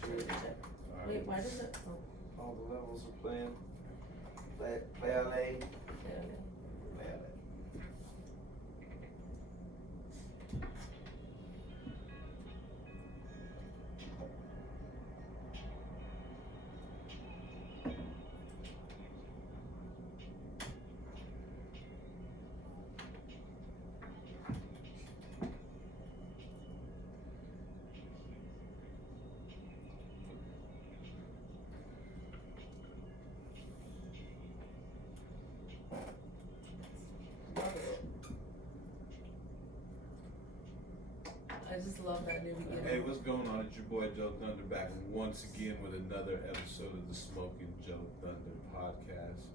shit. Wait, why does it? Oh. All the levels are playing. Play LA. Play LA. I just love that new beginning. Hey, what's going on? It's your boy JoeThunder back once again with another episode of the Smoking JoeThunder podcast.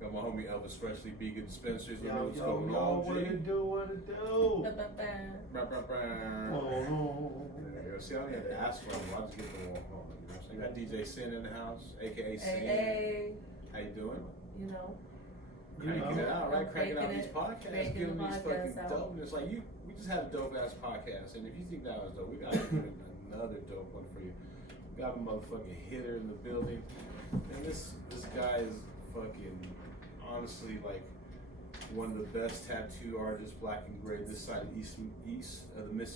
Got my homie Elvis Freshly Vegan Dispensaries. What's going on, what it do? Bah, bah, bah. Yeah, see, I only had to ask for him. I'll just get the one home. You know what I'm saying? Got DJ Sin in the house, aka Sin. Hey. How you doing? You know. Cranking it out, right? Cranking out these podcasts, giving these fucking out. dope. And it's like, we just had a dope ass podcast. And if you think that was dope, we got another dope one for you. We got a motherfucking hitter in the building. And this guy is fucking, honestly, like, one of the best tattoo artists, black and gray, this side of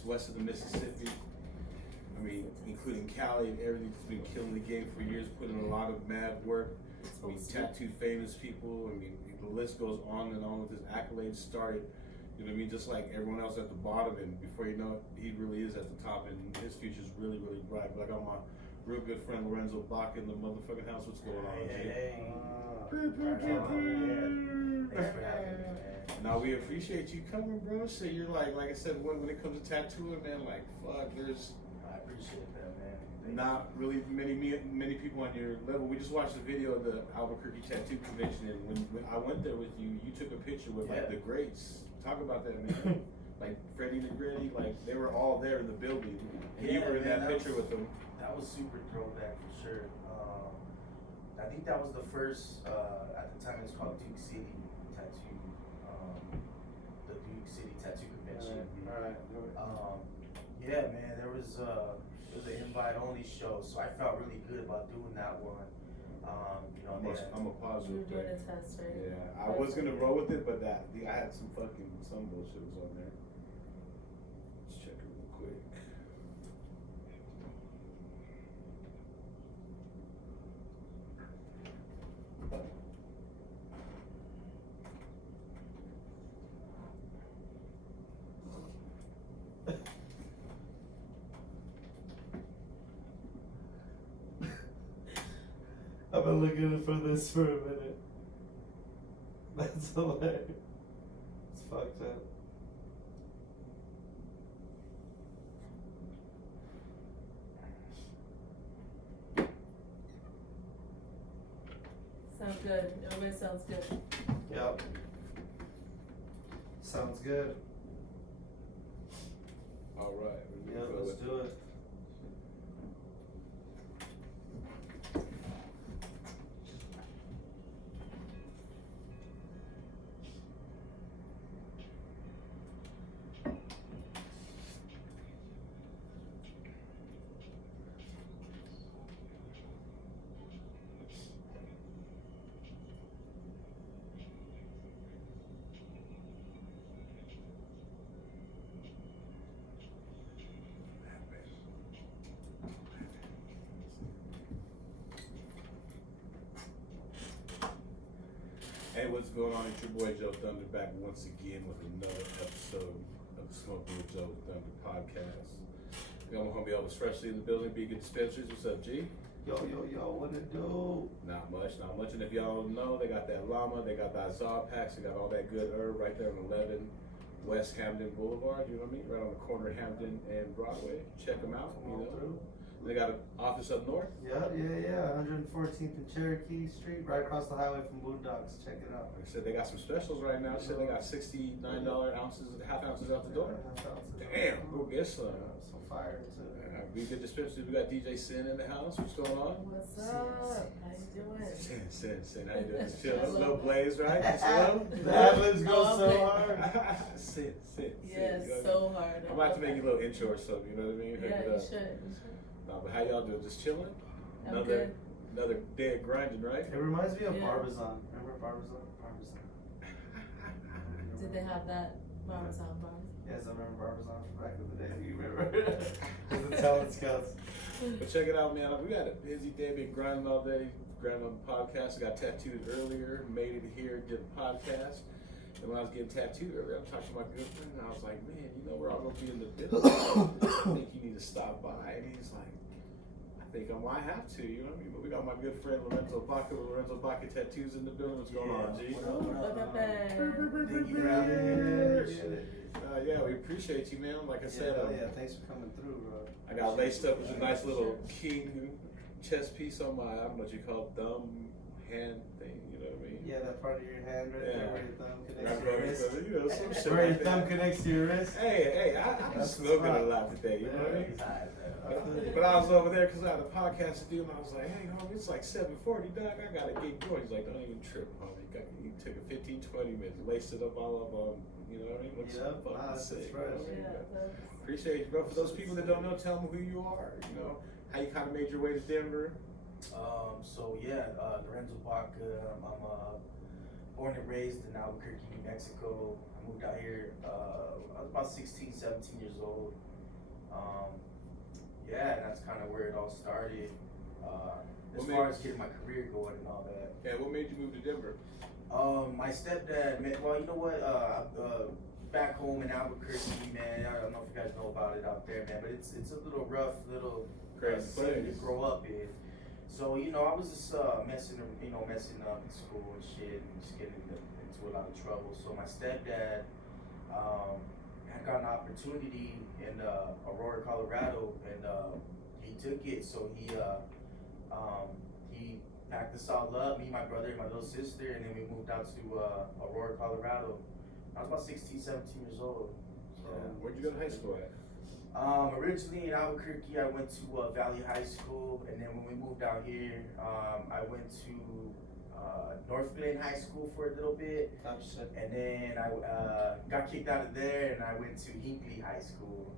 west of the Mississippi. I mean, including Cali and everything. He's been killing the game for years, putting in a lot of mad work. I mean, tattooed famous people. I mean, the list goes on and on with his accolades. Started, you know what I mean, just like everyone else at the bottom, and before you know it, he really is at the top, and his future's really, really bright. But I got my real good friend Lorenzo Baca in the motherfucking house. What's going on, Hey. Now we appreciate you coming, bro. So you're like I said, when it comes to tattooing, man, like fuck, there's I appreciate that, man. not really many people on your level. We just watched the video of the Albuquerque Tattoo Convention, and when I went there with you, you took a picture with like the greats. Talk about that, man. Like Freddie the Gritty, like they were all there in the building, and you were in that picture with them. That was super throwback for sure. I think that was the first. At the time, it was called Duke City Tattoo. The Duke City Tattoo Convention. All right. Yeah, man, it was an invite-only show, so I felt really good about doing that one. You know, I'm a positive. You were doing a test, right? Yeah, I was gonna roll with it, but I had some bullshit was on there. Let's check it real quick. I've been looking for this for a minute. That's hilarious. It's fucked up. Sounds good. Everybody sounds good. Yep. Sounds good. All right. Yeah, let's do it. Hey, what's going on? It's your boy JoeThunder back once again with another episode of the Smoking with JoeThunder podcast. We got my homie Elvis Freshly in the building, Vegan Dispensaries. What's up, G? Yo, what it do? Not much. And if y'all don't know, they got that llama, they got that Zod packs, they got all that good herb right there on 11 West Hampton Boulevard, you know what I mean? Right on the corner of Hampton and Broadway. Check them out, you know. They got an office up north. Yeah. 114th and Cherokee Street, right across the highway from Boondocks. Check it out. Like I said, they got some specials right now. Shit, they got $69 half ounces out the door. Damn, go get some. Some fire too. We get dispensaries. We got DJ Sin in the house. What's going on? What's up? How you doing? Sin. How you doing? Just chill. Little Blaze, right? Chill. The ad-libs go so hard. Sin. Yeah, so hard. I'm about to make you a little intro or something. You know what I mean? Yeah, you should. But how y'all doing? Just chilling? I'm good. Another day of grinding, right? It reminds me of Yeah. Parmesan. Remember Parmesan? Did they have that Parmesan bar? Yes, I remember Parmesan from back in the day. You remember? The talent scouts. But check it out, man. We got a busy day. Been grinding all day. Grinding on the podcast. I got tattooed earlier. Made it here. Did a podcast. And when I was getting tattooed earlier, I'm talking to my good friend, and I was like, man, you know, we're all going to be in the building. I think you need to stop by. And he's like, I think I might have to, you know what I mean? But we got my good friend Lorenzo Baca with Lorenzo Baca Tattoos in the building. What's going on, G? What up, what up? Look at that. Thank you for having me. Yeah, we appreciate you, man. Like I said, Yeah, thanks for coming through, bro. I got laced up with a nice little king chest piece on my, I don't know what you call it, thumb, hand thing, you know what I mean? Yeah, that part of your hand right there where your thumb connects Right, to your wrist. you know, some shit Where like your thumb that. connects to your wrist. Hey, I'm That's smoking the a spot. lot today, you know what I mean? Yeah. But I was over there because I had a podcast to do, and I was like, hey, homie, it's like 7:40, dog. I got to get going. He's like, don't even trip, homie. He took a 15, 20 minutes, laced it up all up on, you know what I mean? Looks Yep, fucking nah, that's sick. fresh. You know what I mean? Yeah, that's- Appreciate you, bro. For those people that don't know, tell them who you are, you know, how you kind of made your way to Denver. Lorenzo Baca. I'm born and raised in Albuquerque, New Mexico. I moved out here, I was about 16, 17 years old. And that's kind of where it all started. As far as getting my career going and all that. Yeah, what made you move to Denver? My stepdad, man, well, you know what, back home in Albuquerque, man, I don't know if you guys know about it out there, man, but it's a little rough, little Crazy city to place. grow up in. So, you know, I was just messing up in school and shit, and just getting into a lot of trouble. So my stepdad had got an opportunity in Aurora, Colorado, and he took it. So he packed us all up, me, my brother, and my little sister, and then we moved out to Aurora, Colorado. I was about 16, 17 years old. So, Where'd you go to high school at? Originally in Albuquerque, I went to Valley High School, and then when we moved out here, I went to North Glen High School for a little bit, and then I got kicked out of there, and I went to Hinckley High School.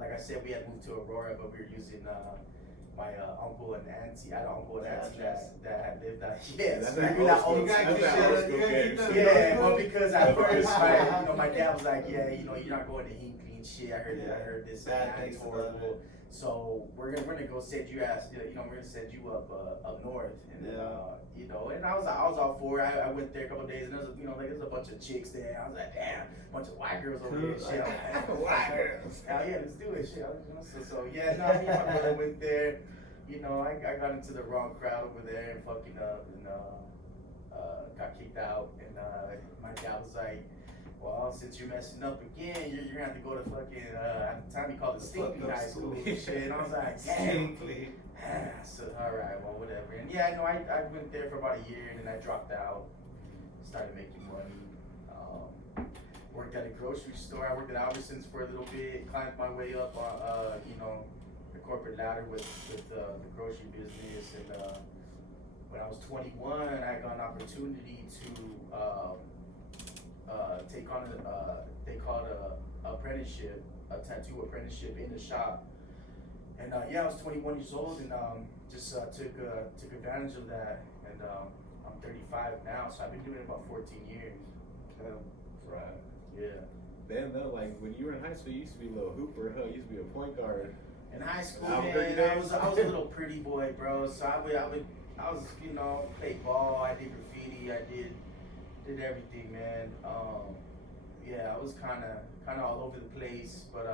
Like I said, we had moved to Aurora, but we were using my uncle and auntie. I had an uncle and auntie that had lived out here. That's So that we were old that old school- school that's that shit. old school game shit. Yeah, well, because at first, Yeah. my dad was like, yeah, you're not going to Hinckley and shit. I heard this Bad and things it's about horrible. So we're gonna go set you we're gonna set you up north, and and I was all for it. I went there a couple of days, and there's a bunch of chicks there. I was like, damn, bunch of white girls over here. Shit, White girls. Hell yeah, let's do it. Shit, me and my brother went there. I got into the wrong crowd over there and fucking up, and got kicked out. And my dad was like, well, since you're messing up again, you're gonna have to go to fucking, at the time he called it Stinky High School and shit. And I was like, damn. So, alright, well, whatever. And yeah, no, I went there for about a year, and then I dropped out, started making money. Worked at a grocery store. I worked at Albertsons for a little bit, climbed my way up on, the corporate ladder with the grocery business. And when I was 21, I got an opportunity to take on they call it a apprenticeship, a tattoo apprenticeship in the shop. And I was 21 years old, and just took advantage of that. And I'm 35 now, so I've been doing it about 14 years. Right. Yeah. Then though, like when you were in high school, you used to be a little hooper, huh? You used to be a point guard. In high school, Albuquerque man, I days? was a little pretty boy, bro. So I was played ball. I did graffiti. I did everything, man. I was kind of all over the place, but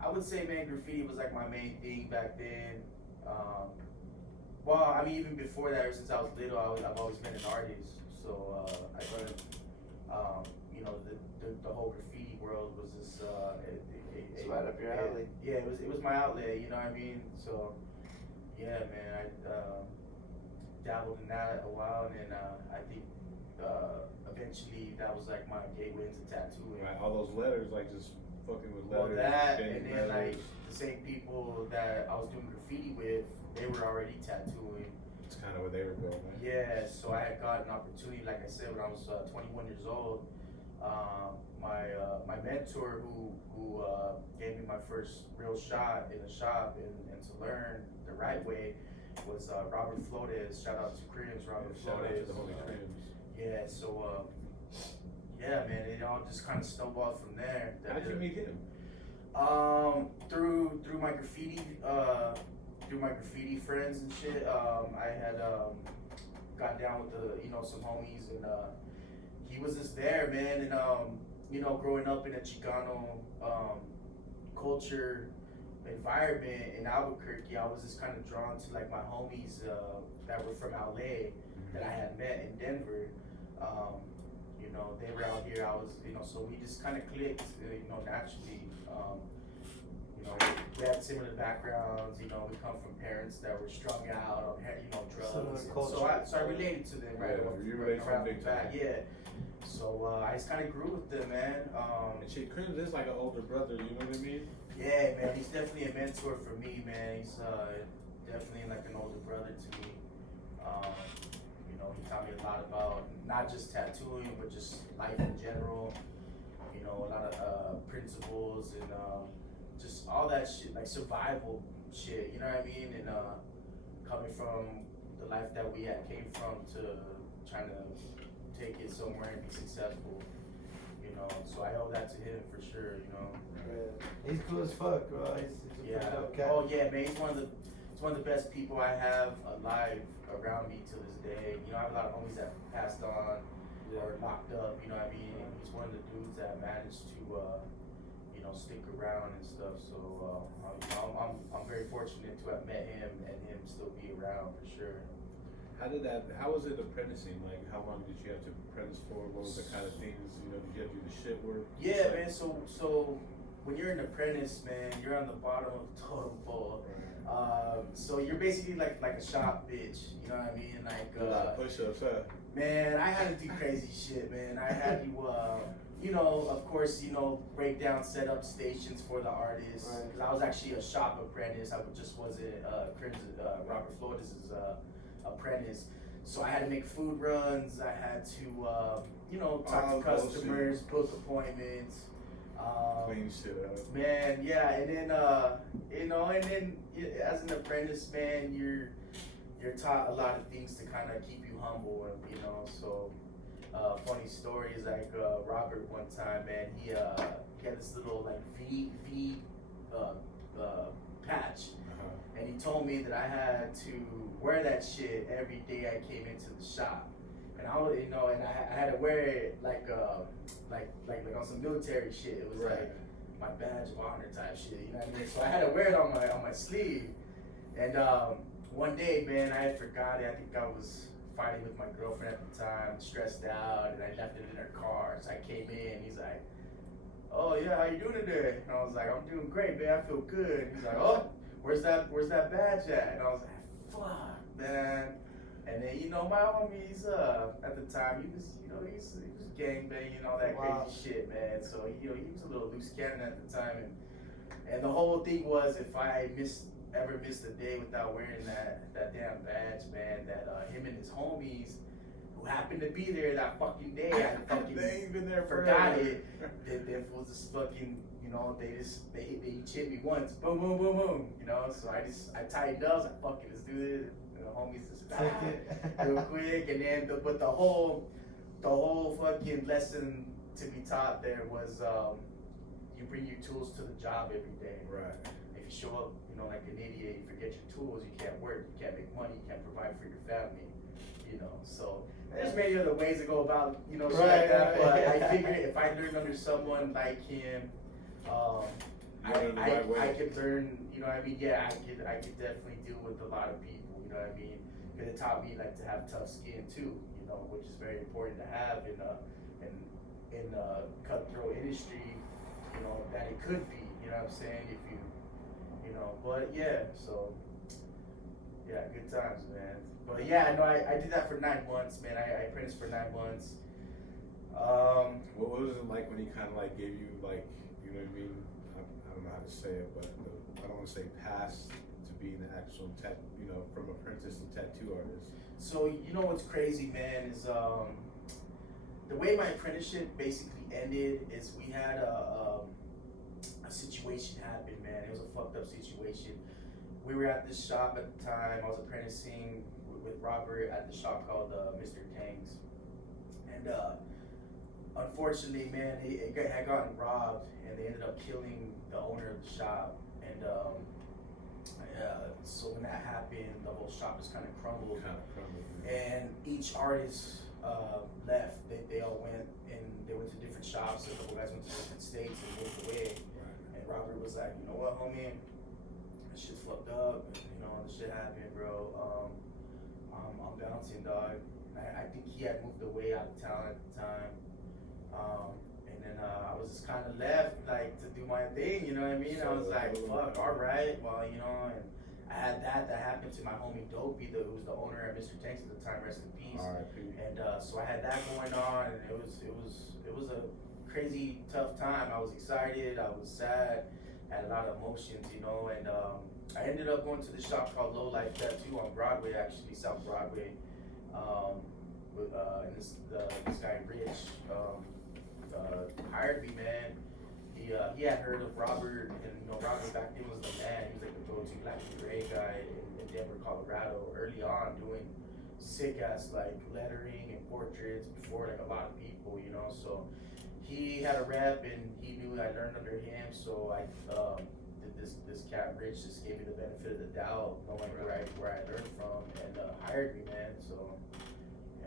I would say, man, graffiti was like my main thing back then. Even before that, ever since I was little, I've always been an artist. So I learned, the whole graffiti world was just It's right up your alley. Yeah, it was my outlet. You know what I mean? So yeah, man, I dabbled in that a while, and then I think eventually that was like my gateway into tattooing. Right, all those letters, like just fucking with Well, letters. that, bending and then like letters. the same people that I was doing graffiti with, they were already tattooing. It's kind of where they were going, man. Yeah, so I had got an opportunity, like I said, when I was 21 years old. My mentor who gave me my first real shot in the shop and to learn the right way was Robert Flores. Shout out to Crims, Robert Shout out Flores. to the Holy Crims. Yeah, so yeah, man, it all just kind of snowballed from there. How did you meet him? Through my graffiti friends and shit. I had got down with some homies, and he was just there, man. And growing up in a Chicano culture environment in Albuquerque, I was just kind of drawn to like my homies that were from LA that I had met in Denver. They were out here. I was, so we just kind of clicked, naturally. We had similar backgrounds. We come from parents that were strung out on, drugs. So I related to them right around the back. Yeah. So I just kind of grew with them, man. And shit, Crims is like an older brother. You know what I mean? Yeah, man. He's definitely a mentor for me, man. He's definitely like an older brother to me. He taught me a lot about not just tattooing, but just life in general. A lot of principles and just all that shit, like survival shit. You know what I mean? And coming from the life that we came from to trying to take it somewhere and be successful. So I owe that to him for sure. Yeah. He's cool as fuck, bro. He's a pretty dope cat. Oh yeah, man. He's one of the best people I have alive around me to this day. I have a lot of homies that passed on or locked up. You know what I mean? And he's one of the dudes that managed to, stick around and stuff. So I'm very fortunate to have met him and him still be around for sure. How was it apprenticing? Like, how long did you have to apprentice for? What was the kind of things, did you have to do the shit work? Yeah, man, so when you're an apprentice, man, you're on the bottom of the totem pole. So you're basically like a shop bitch, you know what I mean? Like, a lot of push-ups, huh? Man, I had to do crazy shit, man. I had to, of course, break down, set up stations for the artists. Because I was actually a shop apprentice. I just wasn't Robert Flores' apprentice. So I had to make food runs. I had to, talk to customers, book appointments. Clean shit up. Man, yeah, and then, as an apprentice, man, you're taught a lot of things to kind of keep you humble, and so. Funny story is like Robert one time, man. He had this little like V patch, and he told me that I had to wear that shit every day I came into the shop, and I was, and I had to wear it like on some military shit. It was like my badge of honor type shit, you know what I mean? So I had to wear it on my sleeve, and one day, man, I had forgot it. I think I was fighting with my girlfriend at the time, stressed out, and I left it in her car. So I came in, he's like, "Oh yeah, how you doing today?" And I was like, "I'm doing great, man. I feel good." He's like, "Oh, where's that badge at?" And I was like, "Fuck, man." And then my homies at the time, he was gangbanging, all that crazy shit, man. So he was a little loose cannon at the time, and the whole thing was if I ever missed a day without wearing that damn badge, man, that him and his homies who happened to be there that fucking day, I fucking they ain't been there forgot it. They fools just fucking, they each hit me once, boom, boom, boom, boom, so I tightened up, I was like, fuck it, let's do this, and the homies just real quick, and then, but the whole fucking lesson to be taught there was, you bring your tools to the job every day. Right. If you show up, like an idiot, you forget your tools, you can't work, you can't make money, you can't provide for your family, so there's many other ways to go about, shit like that, but I figured if I learned under someone like him, I could learn, I could definitely deal with a lot of people, because it taught me like to have tough skin too, which is very important to have in a cutthroat industry, that it could be, what I'm saying, if you but yeah, so yeah, good times, man. But yeah, no, I did that for 9 months, man. I apprenticed for 9 months. What was it like when he kind of like gave you like, you know what I mean? I don't know how to say it, but I don't want to say pass to being an actual from apprentice to tattoo artist. So what's crazy, man, is the way my apprenticeship basically ended is we had a situation happen, man. It was a fucked up situation. We were at this shop at the time. I was apprenticing with Robert at the shop called Mr. Tang's, and unfortunately, man, it had gotten robbed, and they ended up killing the owner of the shop. And so when that happened, the whole shop just kind of crumbled. And each artist left. They all went, and they went to different shops. A couple guys went to different states and moved away. And Robert was like, you know what, homie, this shit's fucked up. You know, this shit happened, bro. I'm bouncing, dog. I think he had moved away out of town at the time. And then I was just kind of left, like, to do my thing, you know what I mean? I was like, fuck, all right, well, you know, and I had that happened to my homie Dopey, who was the owner at Mr. Tanks at the time, rest in peace. And so I had that going on, and it was a crazy, tough time. I was excited, I was sad, had a lot of emotions, you know, and I ended up going to this shop called Low Life Tattoo on Broadway, actually, South Broadway. And this guy Rich hired me, man. He had heard of Robert, and you know Robert back then was the man. He was like the go-to black and gray guy in Denver, Colorado. Early on, doing sick ass like lettering and portraits before like a lot of people, you know. So he had a rep, and he knew I learned under him. So I did this cat Rich just gave me the benefit of the doubt, knowing where I learned from, and hired me, man. So.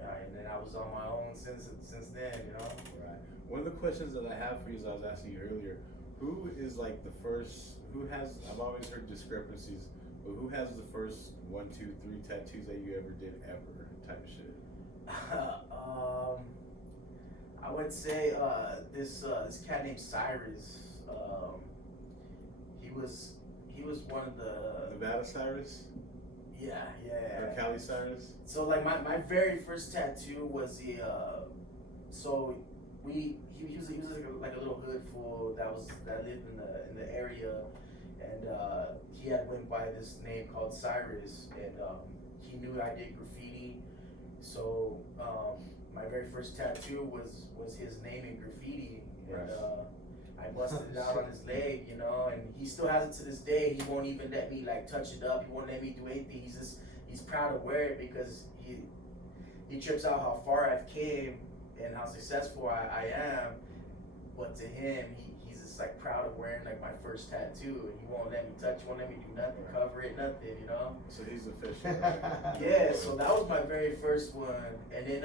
And then I was on my own since then, you know. Right. One of the questions that I have for you, as I was asking you earlier, who is like the first? Who has? I've always heard discrepancies, but who has the first 1, 2, 3 tattoos that you ever did ever? Type of shit. I would say this cat named Cyrus. He was one of the Nevada Cyrus. Yeah. Or Cali Cyrus. So like my very first tattoo was he was like a little hood fool that lived in the area, and he had went by this name called Cyrus, and he knew I did graffiti, so my very first tattoo was his name in graffiti, and I busted it out on his leg, you know, and he still has it to this day. He won't even let me like touch it up. He won't let me do anything. He's proud to wear it because he trips out how far I've came and how successful I am. But to him, he's just like proud of wearing like my first tattoo, and he won't let me touch. He won't let me do nothing, cover it, nothing, you know. So he's official. Yeah. So that was my very first one, and then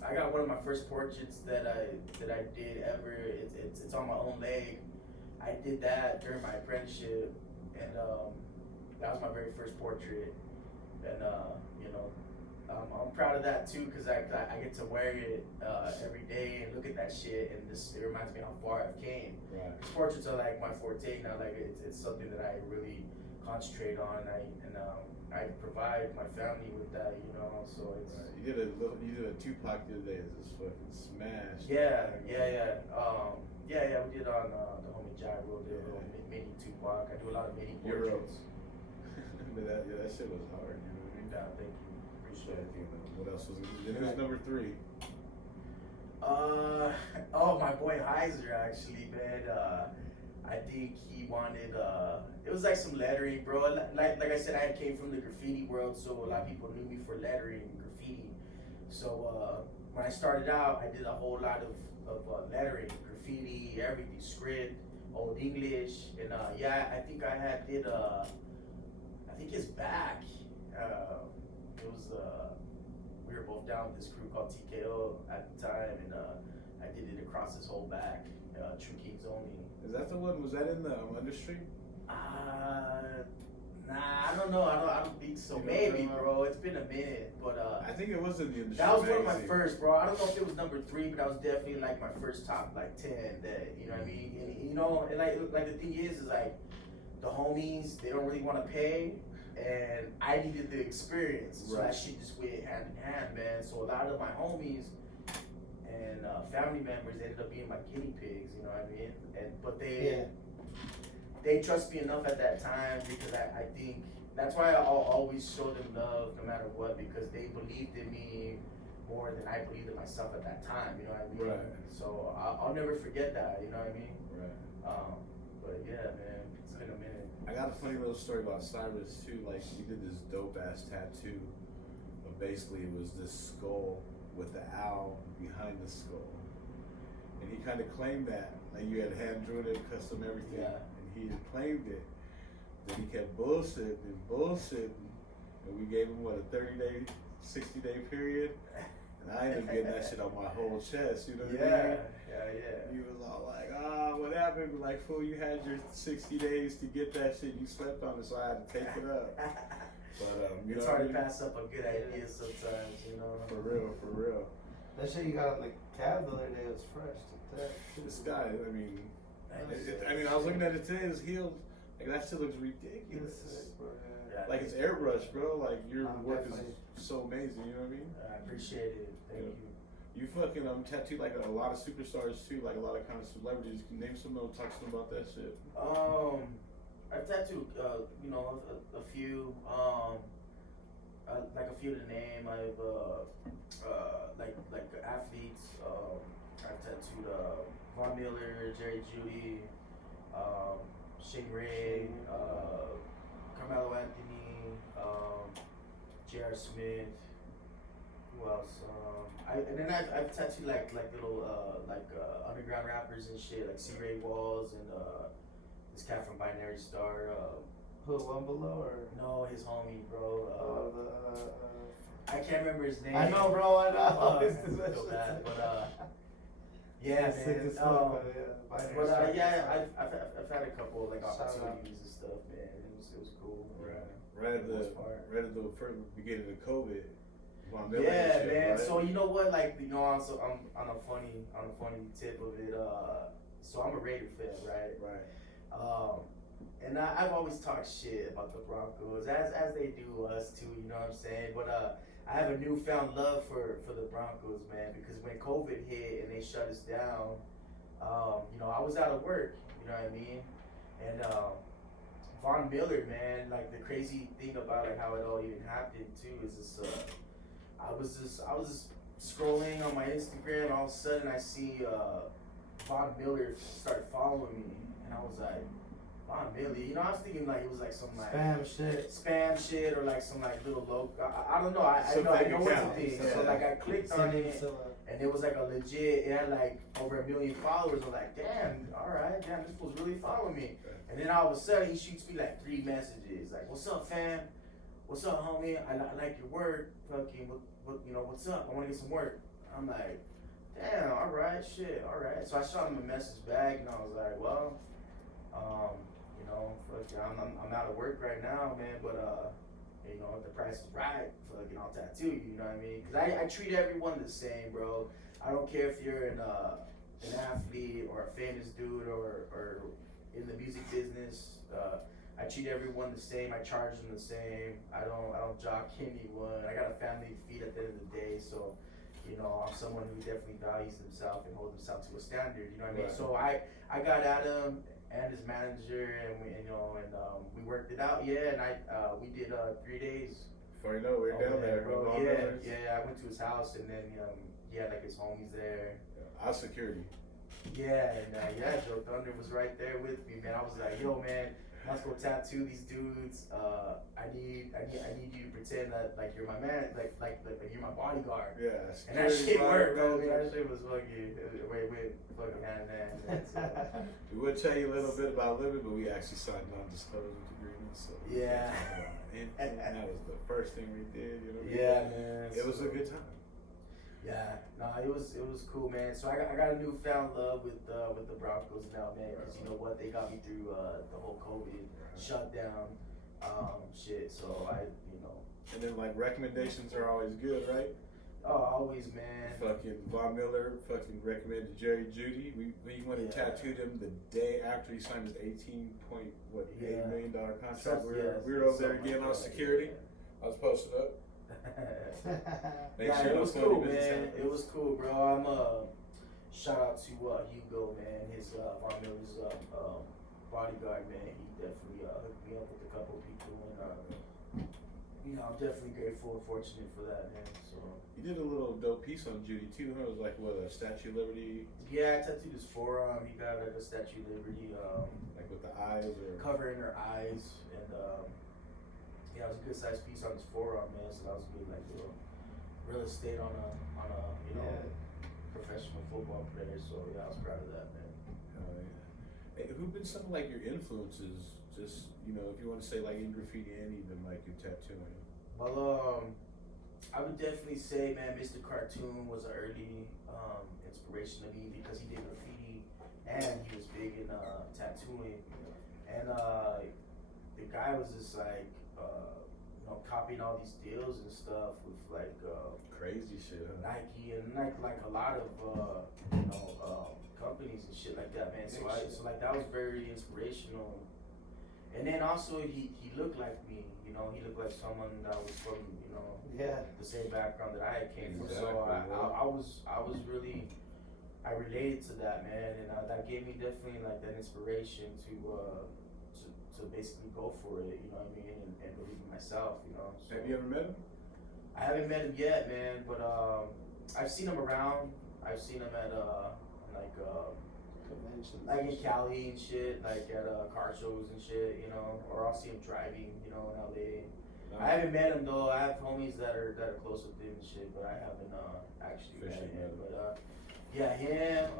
I got one of my first portraits that I did ever. It's on my own leg. I did that during my apprenticeship, and that was my very first portrait. And you know, I'm proud of that too, because I get to wear it every day and look at that shit, and it reminds me how far I've came. Right. Portraits are like my forte now. Like it's something that I really concentrate on. I provide my family with that, you know. So it's. Right. You did a Tupac the other day. It's just fucking smash. Yeah. We did on the homie Gyro, did a little mini Tupac. I do a lot of mini portraits. that shit was hard. You know what I mean? Yeah, thank you. Appreciate it. What else was it? Then it was number 3. My boy Heiser, actually, man. I think he wanted, it was like some lettering, bro. Like I said, I came from the graffiti world, so a lot of people knew me for lettering and graffiti. So when I started out, I did a whole lot of lettering, graffiti, everything, script, Old English, and I think I did his back. It was, we were both down with this crew called TKO at the time, and I did it across his whole back, True Kings Only. Is that the one? Was that in the Understreet? Nah, I don't know. I don't think so. Maybe, bro. It's been a minute, but I think it was in the Understreet. that was one of my first, bro. I don't know if it was number 3, but that was definitely like my first top like 10. That, you know what I mean? And, you know, and like the thing is like the homies, they don't really want to pay, and I needed the experience, so that shit just went hand in hand, man. So a lot of my homies and family members ended up being my guinea pigs, you know what I mean? But they trust me enough at that time, because I think that's why I'll always show them love no matter what, because they believed in me more than I believed in myself at that time. You know what I mean? Right. So I'll never forget that. You know what I mean? Right. But yeah, man, it's been a minute. I got a funny little story about Cyrus too. Like he did this dope ass tattoo, but basically it was this skull with the owl behind the skull, and he kind of claimed that like you had hand drawn it, custom everything, Yeah. and he had claimed it. Then he kept bullshitting and bullshitting, and we gave him what a 30-day, 60-day period, and I ended up getting that shit on my whole chest. You know what I mean? Yeah. He was all like, what happened? But like, fool, you had your 60 days to get that shit. You slept on it, so I had to take it up. But, you it's know hard what to I mean? pass up a good idea sometimes, you know. For real. That shit you got on the cab the other day was fresh. This guy, I mean, I was looking at it today, his heels, like that shit looks ridiculous. Yeah, Like it's airbrush, bro. Like your work definitely. is so amazing, you know what I mean? I appreciate it. Thank you. You fucking tattooed like a lot of superstars too, like a lot of kind of celebrities. Can you name some of them, talk to them about that shit? I've tattooed, you know, a few, like a few to name. I've, like athletes. I've tattooed Von Miller, Jerry Judy, Shane Ray, Carmelo Anthony, J.R. Smith. Who else? And then I've tattooed like little underground rappers and shit, like C. Ray Walls and this cat from Binary Star. Who, One Below or? No, his homie, bro. I can't remember his name. I know, bro. I know. Feel bad, but yeah, Sick man. as fuck, but yeah. I've had a couple like Shout out. opportunities and stuff, man. It was cool. Right at For the the most part. first beginning of COVID. Yeah, shit, man. right? So you know what? Like, you know, also I'm on a funny tip of it. So I'm a Raider fan, right? Right. And I've always talked shit about the Broncos, as they do us too. You know what I'm saying? But I have a newfound love for the Broncos, man. Because when COVID hit and they shut us down, you know, I was out of work. You know what I mean? And Von Miller, man. Like the crazy thing about it, how it all even happened too, is this. I was just scrolling on my Instagram. All of a sudden, I see Von Miller start following me, and I was like, Von Miller. You know, I was thinking like it was like some like spam shit, or like some like little logo. I don't know. I know what to think. Yeah. So like I clicked on it, and it was like a legit. It had like over 1 million followers. I'm like, damn, all right, damn, this fool's really following me. And then all of a sudden, he shoots me like 3 messages, like, what's up, fam? What's up, homie? I like your work. Fucking, what, you know, what's up? I want to get some work. I'm like, damn, all right, shit, all right. So I shot him a message back, and I was like, well, you know, I'm out of work right now, man. But you know, if the price is right, fucking, I'll tattoo you. You know what I mean? Cause I treat everyone the same, bro. I don't care if you're an athlete or a famous dude or in the music business. I treat everyone the same. I charge them the same. I don't jock anyone. I got a family to feed at the end of the day, so you know I'm someone who definitely values himself and holds himself to a standard. You know what I mean? Right. So I got at him and his manager, and we worked it out. Yeah, and we did 3 days. Before you know, we're down there. bro. Von Miller's. Yeah. I went to his house, and then he had like his homies there. Our security. Yeah, and JoeThunder was right there with me, man. I was like, yo, man, let's go tattoo these dudes. I need you to pretend that like you're my man, like you're my bodyguard. Yeah, And that shit worked, bro. That shit was fucking fucking hand in hand. So. We would tell you a little bit about Living, but we actually signed non-disclosure agreements. So Yeah. and that was the first thing we did. You know. Yeah, man. It was a good time. Yeah, no, it was cool, man. So I got a newfound love with the Broncos now, man. Because you know what, they got me through the whole COVID shutdown, shit. So And then like recommendations are always good, right? Oh, always, man. Fucking Von Miller fucking recommended Jerry Judy. We went and tattooed him the day after he signed his $18.8 million contract. We were over there again on security. I was posted up. Yeah, it was cool, man. It was cool, bro. I'm shout out to Hugo, man. His Von Miller's bodyguard, man. He definitely hooked me up with a couple of people, and I'm definitely grateful and fortunate for that, man. So You did a little dope piece on Judy too, huh? It was like what, a Statue of Liberty, yeah, I tattooed his forearm. He got like a Statue of Liberty, like with the eyes or covering her eyes, and yeah, it was a good sized piece on his forearm, man. So that was good, like little real estate on a professional football player. So yeah, I was proud of that, man. Hey, who've been some of like your influences? Just if you want to say like in graffiti and even like in tattooing. Well, I would definitely say, man, Mr. Cartoon was an early inspiration to me because he did graffiti and he was big in tattooing. And the guy was just like, copying all these deals and stuff with like Crazy shit, huh? Nike and like a lot of companies and shit like that, man. So like that was very inspirational. And then also he looked like me, he looked like someone that was from the same background that I came from. Exactly, So I related to that, man, and that gave me definitely like that inspiration to basically go for it, you know what I mean, and believe in myself, So, Have you ever met him? I haven't met him yet, man, but I've seen him around. I've seen him at Conventions. like in Cali and shit, like at car shows and shit, or I'll see him driving, in LA. No. I haven't met him though. I have homies that are close with him and shit, but I haven't actually met him. But yeah, him.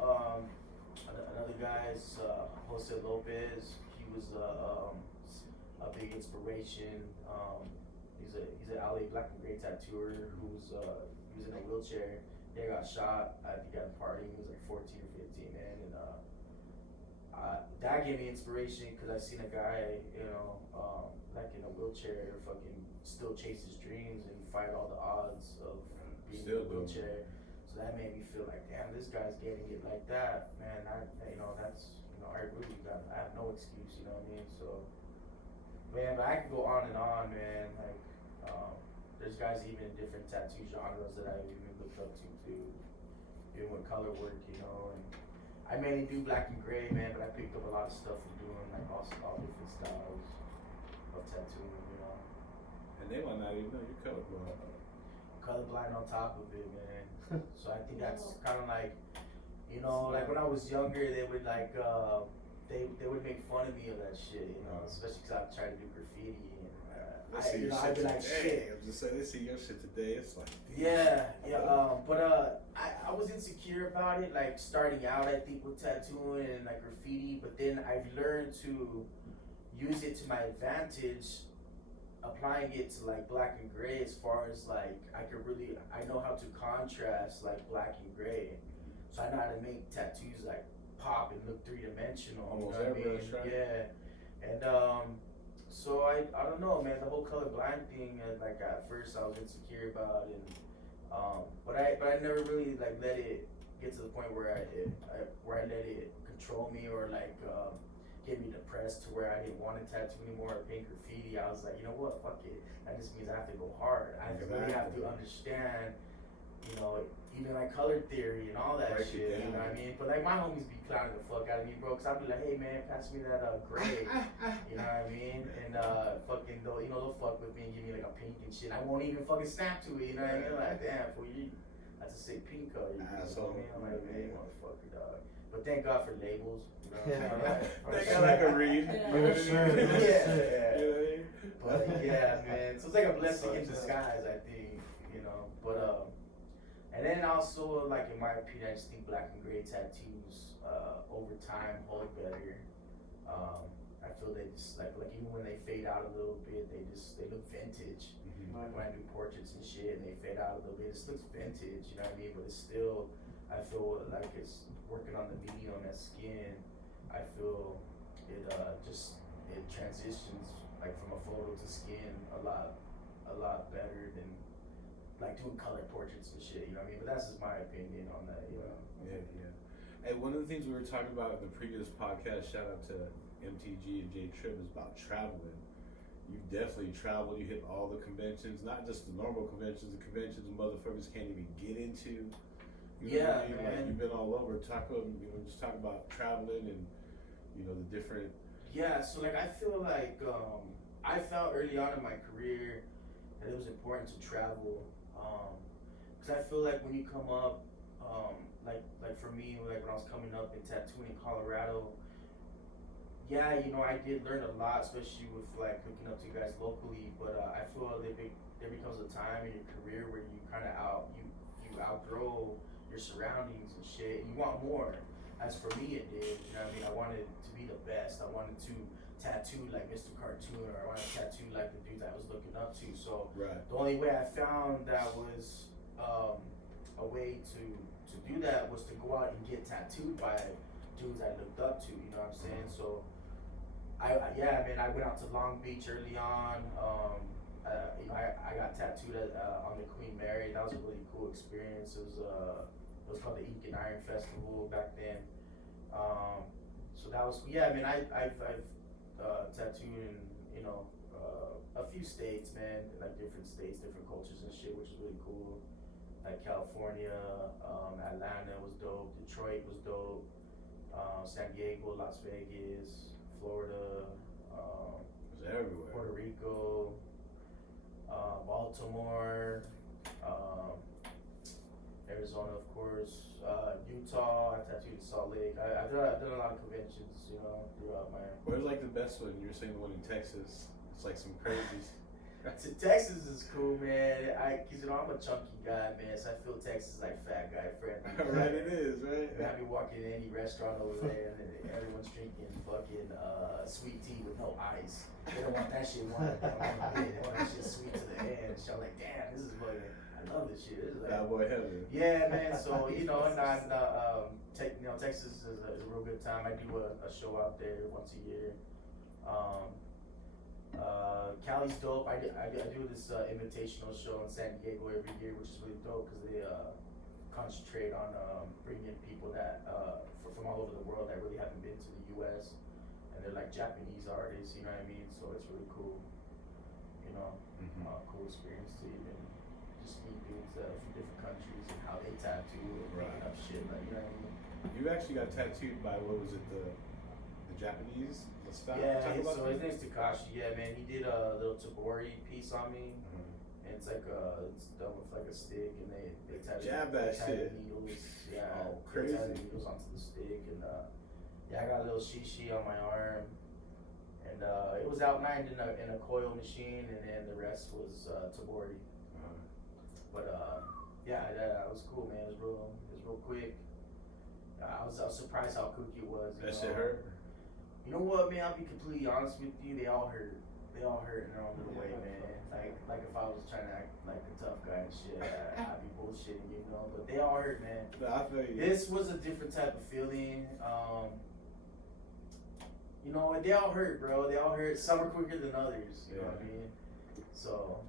Another guy's Jose Lopez. He was a big inspiration. He's an LA black and gray tattooer who was in a wheelchair. They got shot. I think at a party. He was like 14 or 15, man, and that gave me inspiration because I seen a guy, like in a wheelchair, fucking still chase his dreams and fight all the odds of being in a wheelchair. So that made me feel like, damn, this guy's getting it like that, man. I have no excuse, you know what I mean? So, man, but I could go on and on, man. Like, there's guys even in different tattoo genres that I even looked up to too, even with color work, and I mainly do black and gray, man, but I picked up a lot of stuff from doing like all different styles of tattooing, And they might not even know you're colorblind. Colorblind on top of it, man. So I think that's kind of like, like when I was younger, they would like, they would make fun of me of that shit, especially because I tried to do graffiti. I'd be like, shit. I'm just saying, they see your shit today. It's like, but I was insecure about it, like starting out, I think, with tattooing and like graffiti. But then I've learned to use it to my advantage, applying it to like black and gray. As far as like, I know how to contrast like black and gray, so I know how to make tattoos like pop and look three-dimensional. Almost you know what I mean? right? Yeah, and so I don't know, man. The whole colorblind thing, like at first I was insecure about, and but I never really like let it get to the point where I let it control me or like get me depressed to where I didn't want to tattoo anymore or paint graffiti. I was like, you know what, fuck it. That just means I have to go hard. I really have to understand, even like color theory and all that shit. You know what I mean? But like my homies be clowning the fuck out of me, bro. Cause I'll be like, hey man, pass me that gray. You know what I mean? And fucking they'll fuck with me and give me like a pink and shit. I won't even fucking snap to it. You know what I mean? Like damn, for you, that's a sick pink color. You know what I mean? I'm like, man, motherfucker, dog. But thank God for labels. You know what I'm saying? Thank God I can read. Yeah. But yeah, man. So it's like a blessing in disguise, I think. But and then also, like in my opinion, I just think black and gray tattoos over time hold better. I feel they just like even when they fade out a little bit, they look vintage. Like when I do portraits and shit, and they fade out a little bit, it just looks vintage. You know what I mean? But it's still, I feel like it's working on the medium on that skin. I feel it transitions like from a photo to skin a lot better than like doing color portraits and shit, you know what I mean? But that's just my opinion on that, Yeah. Hey, one of the things we were talking about in the previous podcast, shout out to MTG and J Trip, is about traveling. You definitely traveled, you hit all the conventions, not just the normal conventions, the conventions motherfuckers can't even get into. You know what I mean? Man. Like, you've been all over. Just talk about traveling and, the different. Yeah, so like I feel like I felt early on in my career that it was important to travel, because I feel like when you come up, like for me, like when I was coming up and tattooing in Colorado, yeah, you know, I did learn a lot, especially with like looking up to you guys locally. But I feel there becomes a time in your career where you kind of you outgrow your surroundings and shit. And you want more. As for me, it did. You know what I mean? I wanted to be the best. I wanted to tattoo like Mr. Cartoon, or I wanted to tattoo like the dudes I was looking up to. So the only way I found that was a way to do that was to go out and get tattooed by dudes I looked up to. You know what I'm saying? So I went out to Long Beach early on. You know, I got tattooed on the Queen Mary. That was a really cool experience. It was called the Ink and Iron Festival back then. So that was, yeah, I mean, I've tattooed in, you know, a few states, man, like different states, different cultures and shit, which is really cool. Like California, Atlanta was dope, Detroit was dope, San Diego, Las Vegas, Florida, everywhere. Puerto Rico, Baltimore, Arizona, of course, Utah. I tattooed in Salt Lake. I've done a lot of conventions, you know, throughout my. Where's like the best one? You're saying the one in Texas. It's like some crazies. Texas is cool, man. Cause you know I'm a chunky guy, man. So I feel Texas is like fat guy friendly. Right, it is, right? And I be walking in any restaurant over there, and everyone's drinking fucking sweet tea with no ice. They don't want that shit watered down on the bed. They want that shit sweet to the end. So I'm like, damn, this is what I love this shit. This is like, Bad boy heaven. yeah, man. So you know, Texas is a real good time. I do a show out there once a year. Cali's dope. I do this invitational show in San Diego every year, which is really dope because they concentrate on bringing people that from all over the world that really haven't been to the U.S. and they're like Japanese artists, you know what I mean? So it's really cool, you know, cool experience to even just meet dudes from different countries and how they tattoo and making up shit, like, you know what I mean? You actually got tattooed by, what was it, the Japanese style? Yeah, so his name's Takashi. Yeah, man, he did a little tabori piece on me, and it's like it's done with like a stick, and they tie the needles. Yeah, crazy. They tie the needles onto the stick, and yeah, I got a little shishi on my arm, and it was outlined in a coil machine, and then the rest was tabori. But yeah, that was cool, man. It was real quick. I was surprised how quick it was. That shit hurt. You know what, man? I'll be completely honest with you. They all hurt. They all hurt in their own little way, man. Like if I was trying to act like a tough guy and shit, I'd be bullshitting, you know. But they all hurt, man. No, I feel you. This was a different type of feeling. You know, they all hurt, bro. They all hurt. Some are quicker than others. You know what I mean? So.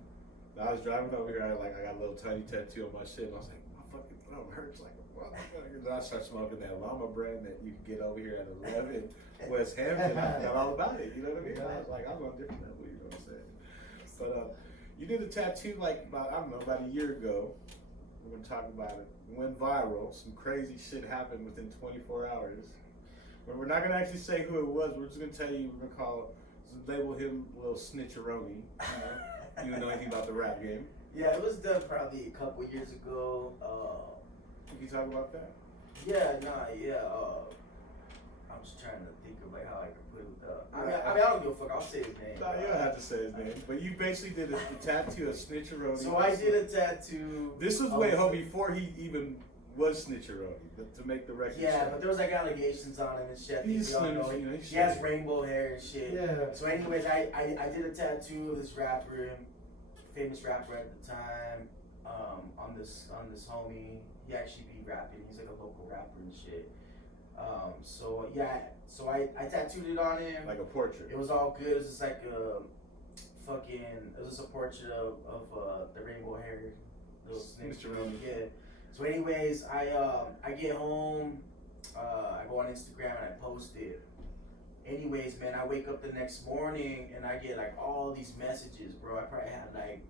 I was driving over here. I got a little tiny tattoo on my shit, and I was like, my fucking thumb hurts like a motherfucker. Then I started smoking that llama brand that you can get over here at 11 West Hampton. I forgot all about it. You know what I mean? I was like, I'm on a different level. You know what I'm saying? But you did a tattoo like about a year ago. We're gonna talk about it. It went viral. Some crazy shit happened within 24 hours. But we're not gonna actually say who it was. We're just gonna tell you. We're gonna label him a little snitcheroni. You don't know anything about the rap game. Yeah, it was done probably a couple years ago. Can you talk about that? Yeah. I'm just trying to think of like how I could put it. I don't give a fuck. I'll say his name. No, you don't have to say his name. But you basically did a tattoo of Snitcheroni. So I did a tattoo. This was way before he even was Snitcheroni, but to make the record. Yeah, but there was like allegations on him and shit. He has rainbow hair and shit. Yeah. So anyways, I did a tattoo of this rapper, famous rapper at the time, on this homie. He actually be rapping. He's like a local rapper and shit. So I tattooed it on him. Like a portrait. It was all good. It was just like a portrait of the rainbow hair, little Snitcheroni. Yeah. So anyways, I get home, I go on Instagram and I post it. Anyways, man, I wake up the next morning and I get like all these messages, bro. I probably had like